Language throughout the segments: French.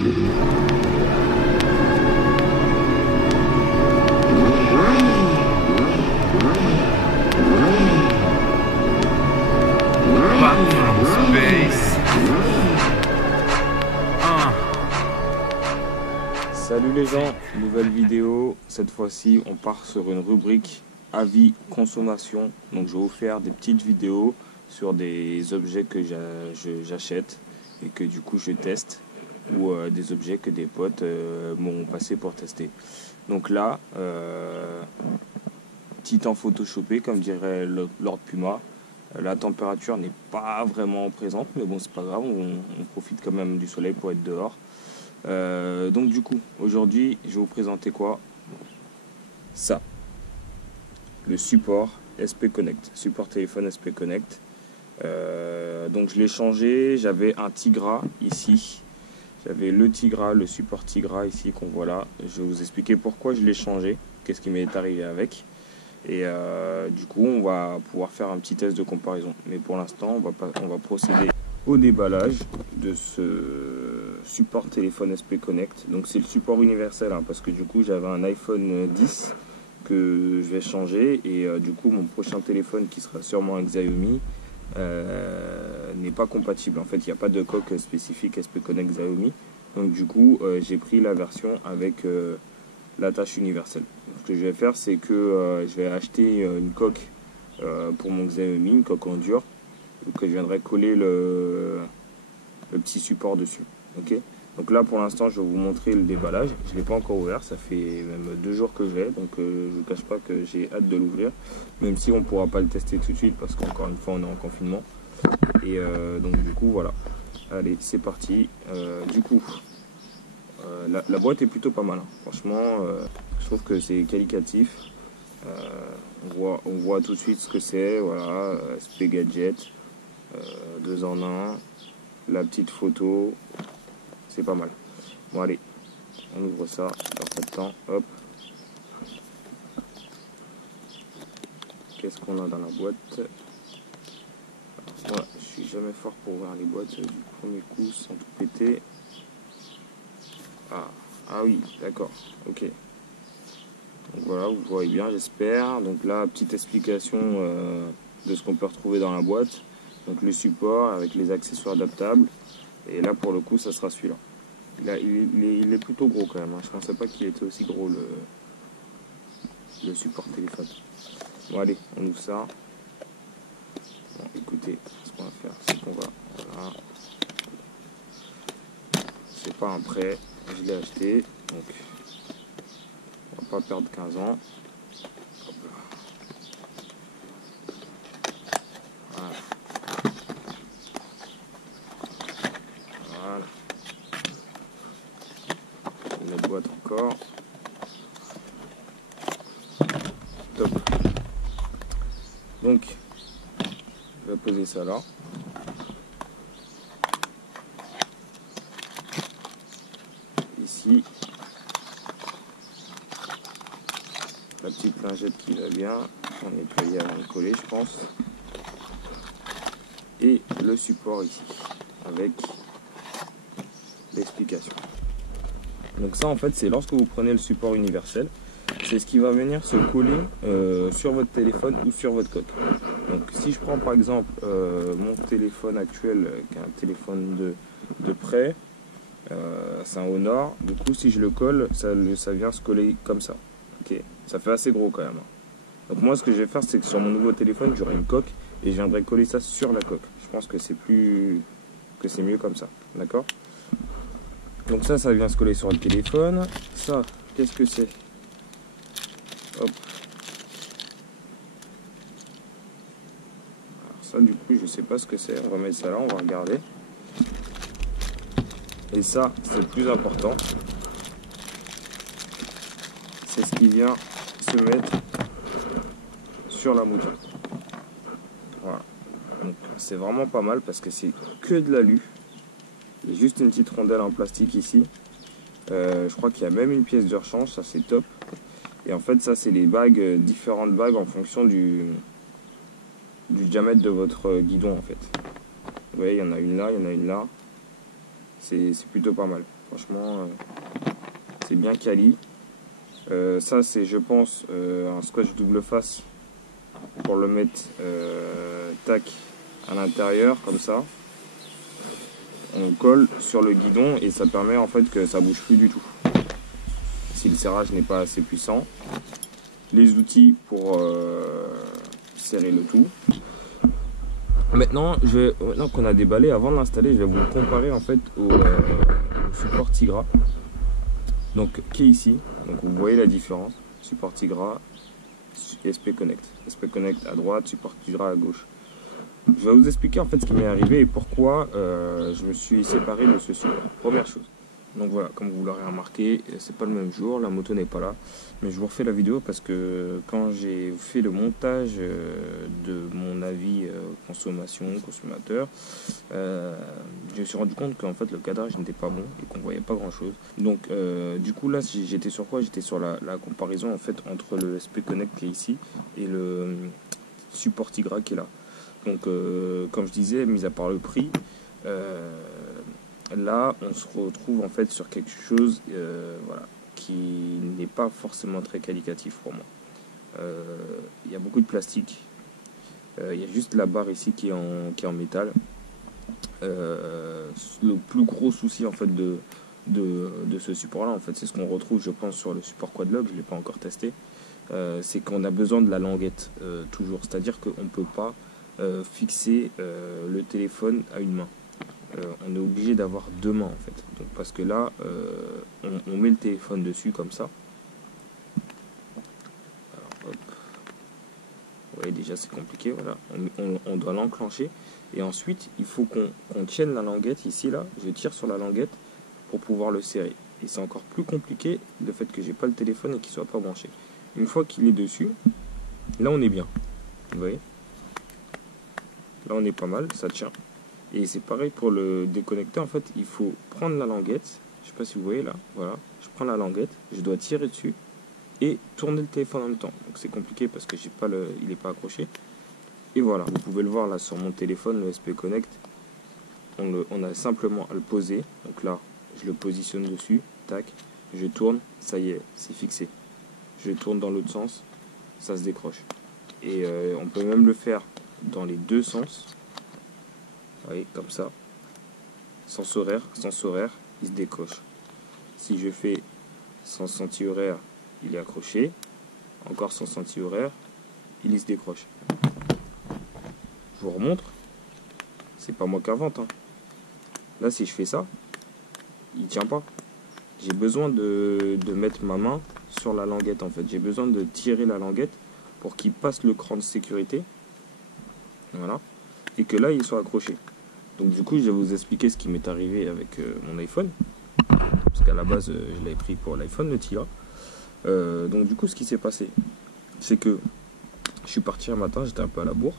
Salut les gens, nouvelle vidéo. Cette fois-ci, on part sur une rubrique avis consommation. Donc, je vais vous faire des petites vidéos sur des objets que j'achète et que du coup je teste, ou des objets que des potes m'ont passé pour tester. Donc là, petit temps photoshopé, comme dirait Lord Puma. La température n'est pas vraiment présente, mais bon, c'est pas grave, on profite quand même du soleil pour être dehors. Donc du coup, aujourd'hui, je vais vous présenter quoi? Ça, le support SP Connect, support téléphone SP Connect. Donc je l'ai changé, j'avais un Tigra ici, j'avais le Tigra, le support Tigra ici qu'on voit là. Je vais vous expliquer pourquoi je l'ai changé, qu'est-ce qui m'est arrivé avec. Et du coup, on va pouvoir faire un petit test de comparaison. Mais pour l'instant, on va procéder au déballage de ce support téléphone SP Connect. Donc c'est le support universel, hein, parce que du coup j'avais un iPhone 10 que je vais changer, et du coup mon prochain téléphone, qui sera sûrement un Xiaomi, n'est pas compatible. En fait, il n'y a pas de coque spécifique SP Connect Xiaomi. Donc du coup j'ai pris la version avec l'attache universelle. Ce que je vais faire, c'est que je vais acheter une coque pour mon Xiaomi, une coque en dur, que je viendrai coller le petit support dessus. Ok. Donc là, pour l'instant, je vais vous montrer le déballage. Je ne l'ai pas encore ouvert, ça fait même 2 jours que je l'ai, donc je ne vous cache pas que j'ai hâte de l'ouvrir, même si on ne pourra pas le tester tout de suite parce qu'encore une fois on est en confinement. Et donc du coup voilà, allez, c'est parti. Du coup la boîte est plutôt pas mal, hein. Franchement, je trouve que c'est qualitatif. On voit tout de suite ce que c'est. Voilà, SP Gadget, 2 en 1, la petite photo, c'est pas mal. Bon, allez, on ouvre ça, dans pas de temps, hop. Qu'est-ce qu'on a dans la boîte? Alors, moi, je suis jamais fort pour ouvrir les boîtes du premier coup sans tout péter. Ah oui, d'accord, ok. Donc voilà, vous voyez bien, j'espère. Donc là, petite explication de ce qu'on peut retrouver dans la boîte. Donc le support avec les accessoires adaptables. Et là, pour le coup, ça sera celui-là. Là, il est plutôt gros quand même, hein. Je pensais pas qu'il était aussi gros, le support téléphone. Bon, allez, on ouvre ça. Bon, écoutez, ce qu'on va faire, c'est qu'on va... Voilà. C'est pas un prêt, je l'ai acheté. Donc, on va pas perdre 15 ans. Hop là. Voilà. Voilà. Une autre boîte encore. Top. Donc, je vais poser ça là. Ici. La petite lingette qui va bien. On nettoyer avant de coller, je pense. Et le support ici, avec l'explication. Donc ça, en fait, c'est lorsque vous prenez le support universel, c'est ce qui va venir se coller sur votre téléphone ou sur votre coque. Donc si je prends par exemple mon téléphone actuel, qui est un téléphone de près, c'est un Honor, du coup si je le colle, ça vient se coller comme ça. Okay. Ça fait assez gros quand même. Donc moi, ce que je vais faire, c'est que sur mon nouveau téléphone, j'aurai une coque et je viendrai coller ça sur la coque. Je pense que c'est mieux comme ça, d'accord? Donc ça vient se coller sur le téléphone. Ça, qu'est-ce que c'est? Hop. Alors ça, du coup, je sais pas ce que c'est. On va mettre ça là, on va regarder. Et ça, c'est le plus important. C'est ce qui vient se mettre sur la mouture. Voilà. Donc c'est vraiment pas mal parce que c'est que de l'alu. Il y a juste une petite rondelle en plastique ici. Je crois qu'il y a même une pièce de rechange, ça c'est top. Et en fait ça c'est les bagues, différentes bagues en fonction du diamètre de votre guidon en fait. Vous voyez, il y en a une là, il y en a une là. c'est plutôt pas mal. Franchement, c'est bien quali. Ça, c'est, je pense, un scotch double face pour le mettre tac à l'intérieur, comme ça. On colle sur le guidon et ça permet en fait que ça bouge plus du tout. Si le serrage n'est pas assez puissant. Les outils pour serrer le tout. Maintenant qu'on a déballé, avant de l'installer, je vais vous comparer en fait au support Tigra. Donc qui est ici. Donc vous voyez la différence. Support Tigra, SP Connect. SP Connect à droite, support Tigra à gauche. Je vais vous expliquer en fait ce qui m'est arrivé et pourquoi je me suis séparé de ce support. Première chose. Donc voilà, comme vous l'aurez remarqué, c'est pas le même jour, la moto n'est pas là. Mais je vous refais la vidéo parce que quand j'ai fait le montage de mon avis consommateur, je me suis rendu compte qu'en fait le cadrage n'était pas bon et qu'on voyait pas grand chose. Donc du coup là j'étais sur quoi? J'étais sur la comparaison en fait entre le SP Connect qui est ici et le support Tigra qui est là. Donc comme je disais, mis à part le prix, là on se retrouve en fait sur quelque chose voilà, qui n'est pas forcément très qualitatif pour moi. Il y a beaucoup de plastique, il y a juste la barre ici qui est en métal. Le plus gros souci en fait de ce support là en fait, c'est ce qu'on retrouve je pense sur le support Quadlock, je ne l'ai pas encore testé, c'est qu'on a besoin de la languette toujours, c'est à dire qu'on ne peut pas fixer le téléphone à une main. On est obligé d'avoir deux mains en fait. Donc, parce que là, on met le téléphone dessus comme ça. Alors, hop. Vous voyez déjà c'est compliqué, voilà. On doit l'enclencher. Et ensuite, il faut qu'on tienne la languette ici, là. Je tire sur la languette pour pouvoir le serrer. Et c'est encore plus compliqué le fait que j'ai pas le téléphone et qu'il soit pas branché. Une fois qu'il est dessus, là on est bien. Vous voyez? Là on est pas mal, ça tient. Et c'est pareil pour le déconnecter, en fait, il faut prendre la languette, je sais pas si vous voyez là, voilà, je prends la languette, je dois tirer dessus et tourner le téléphone en même temps. Donc c'est compliqué parce que j'ai pas il n'est pas accroché. Et voilà, vous pouvez le voir là sur mon téléphone, le SP Connect, on a simplement à le poser. Donc là, je le positionne dessus, tac, je tourne, ça y est, c'est fixé. Je tourne dans l'autre sens, ça se décroche. Et on peut même le faire dans les deux sens. Vous voyez, comme ça, sens horaire, il se décoche. Si je fais sens anti-horaire, il est accroché. Encore sens anti-horaire, il se décroche. Je vous remontre. C'est pas moi qui invente. Hein. Là, si je fais ça, il tient pas. J'ai besoin de mettre ma main sur la languette en fait. J'ai besoin de tirer la languette pour qu'il passe le cran de sécurité. Voilà. Et que là, il soit accroché. Donc du coup, je vais vous expliquer ce qui m'est arrivé avec mon iPhone. Parce qu'à la base, je l'avais pris pour l'iPhone, le Tigra. Donc du coup, ce qui s'est passé, c'est que je suis parti un matin, j'étais un peu à la bourre.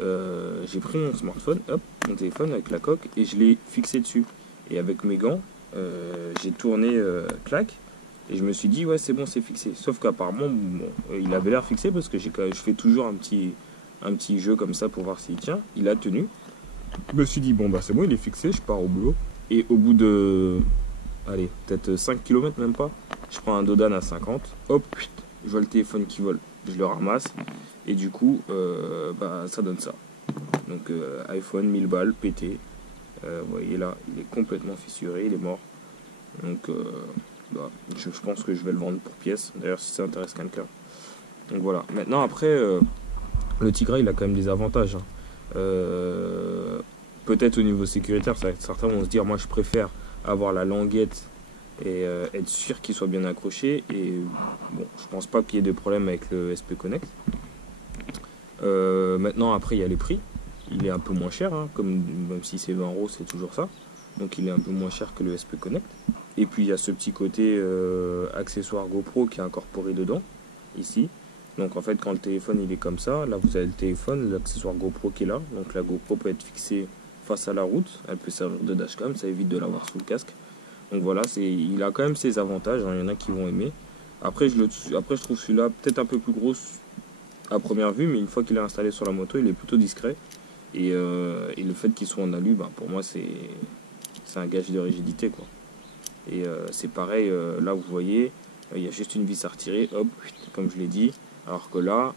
J'ai pris mon smartphone, hop, mon téléphone avec la coque, et je l'ai fixé dessus. Et avec mes gants, j'ai tourné clac, et je me suis dit, ouais, c'est bon, c'est fixé. Sauf qu'apparemment, bon, il avait l'air fixé parce que je fais toujours un petit jeu comme ça pour voir s'il tient. Il a tenu. Je me suis dit, bon, bah c'est bon, il est fixé, je pars au boulot. Et au bout de, allez, peut-être 5 km, même pas, je prends un Dodan à 50, hop, je vois le téléphone qui vole, je le ramasse, et du coup, bah ça donne ça. Donc, iPhone, 1000 balles, pété. Vous voyez là, il est complètement fissuré, il est mort. Donc, bah, je pense que je vais le vendre pour pièce, d'ailleurs, si ça intéresse quelqu'un. Donc voilà, maintenant, après, le Tigra, il a quand même des avantages, hein. Peut-être au niveau sécuritaire, certains vont se dire moi je préfère avoir la languette et être sûr qu'il soit bien accroché, et bon, je pense pas qu'il y ait de problème avec le SP Connect. Maintenant après il y a les prix, il est un peu moins cher, hein, même si c'est 20 €, c'est toujours ça, donc il est un peu moins cher que le SP Connect. Et puis il y a ce petit côté accessoire GoPro qui est incorporé dedans ici. Donc en fait quand le téléphone il est comme ça, là vous avez le téléphone, l'accessoire GoPro qui est là. Donc la GoPro peut être fixée face à la route, elle peut servir de dashcam, ça évite de l'avoir sous le casque. Donc voilà, il a quand même ses avantages, hein, il y en a qui vont aimer. Après je trouve celui-là peut-être un peu plus gros à première vue, mais une fois qu'il est installé sur la moto, il est plutôt discret. Et le fait qu'il soit en alu, bah, pour moi c'est c'est un gage de rigidité, quoi. Et c'est pareil, là vous voyez, il y a juste une vis à retirer, hop, comme je l'ai dit. Alors que là,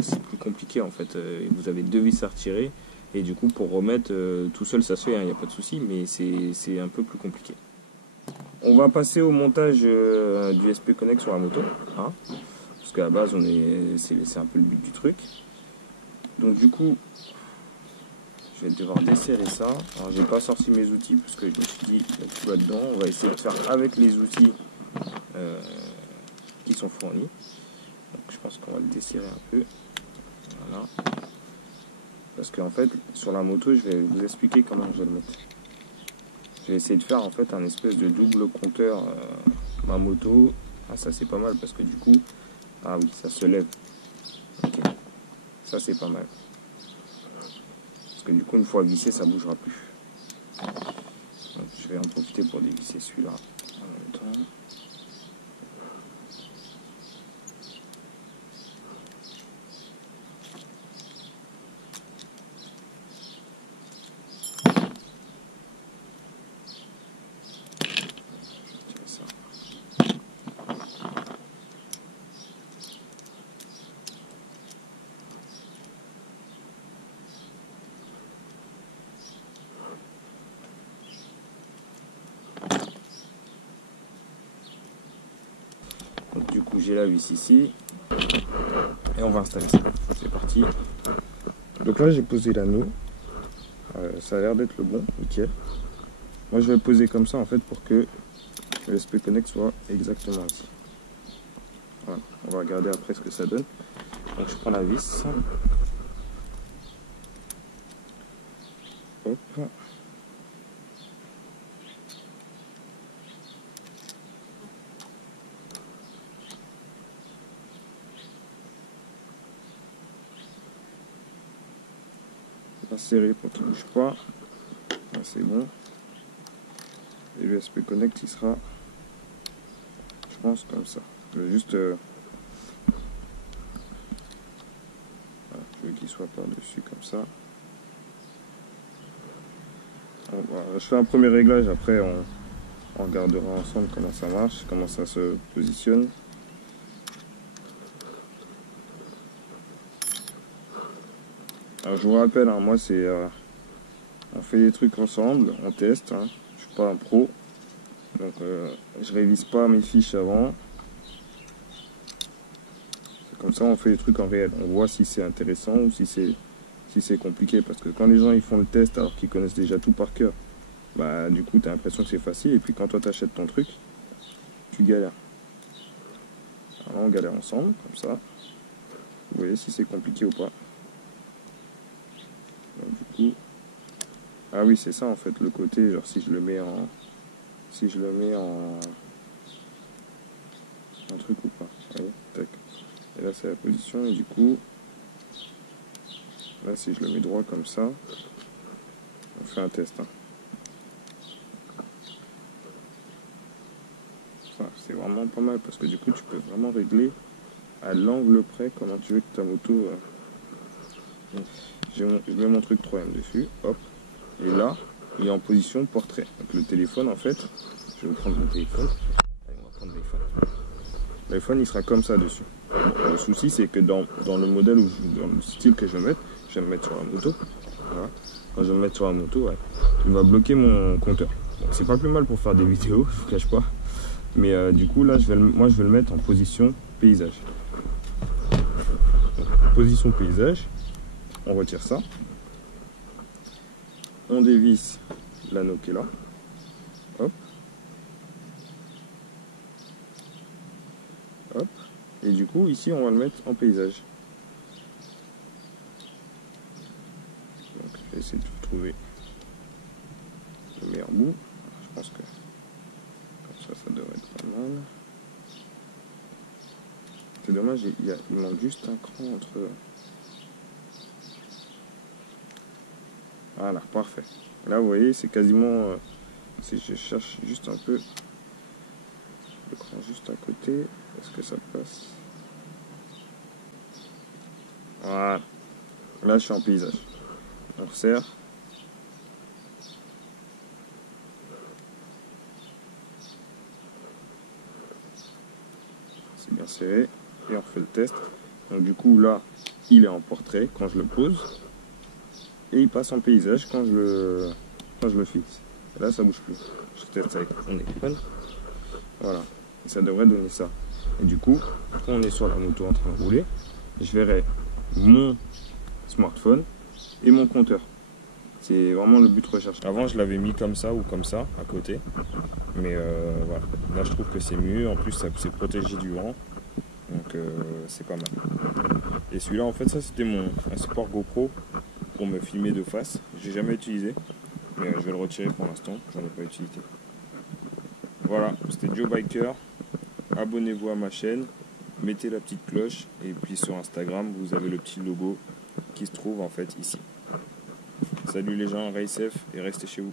c'est plus compliqué en fait. Vous avez 2 vis à retirer. Et du coup, pour remettre tout seul, ça se fait, il n'y a pas de souci. Mais c'est un peu plus compliqué. On va passer au montage du SP Connect sur la moto. Hein, parce qu'à la base, c'est un peu le but du truc. Donc du coup, je vais devoir desserrer ça. Alors j'ai pas sorti mes outils parce que je me suis dit, il y a tout là-dedans. On va essayer de faire avec les outils qui sont fournis. Donc je pense qu'on va le desserrer un peu. Voilà. Parce qu'en fait, sur la moto, je vais vous expliquer comment je vais le mettre. Je vais essayer de faire en fait un espèce de double compteur ma moto. Ah, ça c'est pas mal parce que du coup, ah oui, ça se lève. Ok. Ça c'est pas mal. Parce que du coup, une fois vissé, ça bougera plus. Donc, je vais en profiter pour dévisser celui-là en même temps. Donc du coup j'ai la vis ici et on va installer ça. C'est parti. Donc là j'ai posé l'anneau. Ça a l'air d'être le bon, nickel. Moi je vais le poser comme ça en fait pour que le SP Connect soit exactement ici. Voilà. On va regarder après ce que ça donne. Donc je prends la vis. Hop. Serré pour qu'il ne bouge pas. Là, c'est bon. Et le SP Connect il sera, je pense, comme ça. Je veux juste voilà, je veux qu'il soit par dessus comme ça. Bon, voilà, je fais un premier réglage, après on regardera ensemble comment ça marche, comment ça se positionne. Alors, je vous rappelle, hein, moi c'est on fait des trucs ensemble, on teste, hein. Je suis pas un pro, donc je révise pas mes fiches avant. Comme ça on fait des trucs en réel, on voit si c'est intéressant ou si c'est compliqué, parce que quand les gens ils font le test alors qu'ils connaissent déjà tout par cœur, bah du coup tu as l'impression que c'est facile, et puis quand toi t'achètes ton truc, tu galères. Alors on galère ensemble, comme ça. Vous voyez si c'est compliqué ou pas. Donc, du coup, ah oui c'est ça en fait, le côté, genre si je le mets en un truc ou pas. Vous voyez, tac. Et là c'est la position, et du coup, là si je le mets droit comme ça, on fait un test. Hein. C'est vraiment pas mal parce que du coup tu peux vraiment régler à l'angle près comment tu veux que ta moto. Je mets mon truc 3M dessus, hop, et là il est en position portrait. Donc le téléphone en fait, je vais vous prendre le téléphone. Allez, on va prendre l'iPhone. L'iPhone il sera comme ça dessus. Bon, le souci c'est que dans le modèle ou dans le style que je vais me mettre sur la moto. Voilà. Quand je vais me mettre sur la moto, ouais, il va bloquer mon compteur. Donc c'est pas plus mal pour faire des vidéos, je vous cache pas. Mais du coup là moi je vais le mettre en position paysage. Donc, position paysage, on retire ça. On dévisse l'anneau qui est là. Hop. Hop. Et du coup ici on va le mettre en paysage. Donc je vais essayer de trouver le meilleur bout. Je pense que comme ça devrait être pas mal. C'est dommage, il manque juste un cran entre... Voilà, parfait. Là, vous voyez, c'est quasiment... si je cherche juste un peu le cran juste à côté, est-ce que ça passe? Voilà. Là, je suis en paysage. On resserre. c'est bien serré. Et on refait le test. Donc du coup là, il est en portrait quand je le pose. Et il passe en paysage quand je le fixe. Et là, ça bouge plus. Je teste avec mon iPhone. Voilà. Et ça devrait donner ça. Et du coup, quand on est sur la moto en train de rouler, je verrai mon smartphone et mon compteur. C'est vraiment le but recherché. Avant, je l'avais mis comme ça ou comme ça, à côté. Mais voilà. Là, je trouve que c'est mieux. En plus, c'est protégé du vent. Donc, c'est pas mal. Et celui-là, en fait, ça, c'était un support GoPro pour me filmer de face. J'ai jamais utilisé. Mais je vais le retirer pour l'instant. J'en ai pas utilité. Voilà. C'était Joe Biker. Abonnez-vous à ma chaîne. Mettez la petite cloche. Et puis, sur Instagram, vous avez le petit logo qui se trouve, en fait, ici. Salut les gens, Race F et restez chez vous.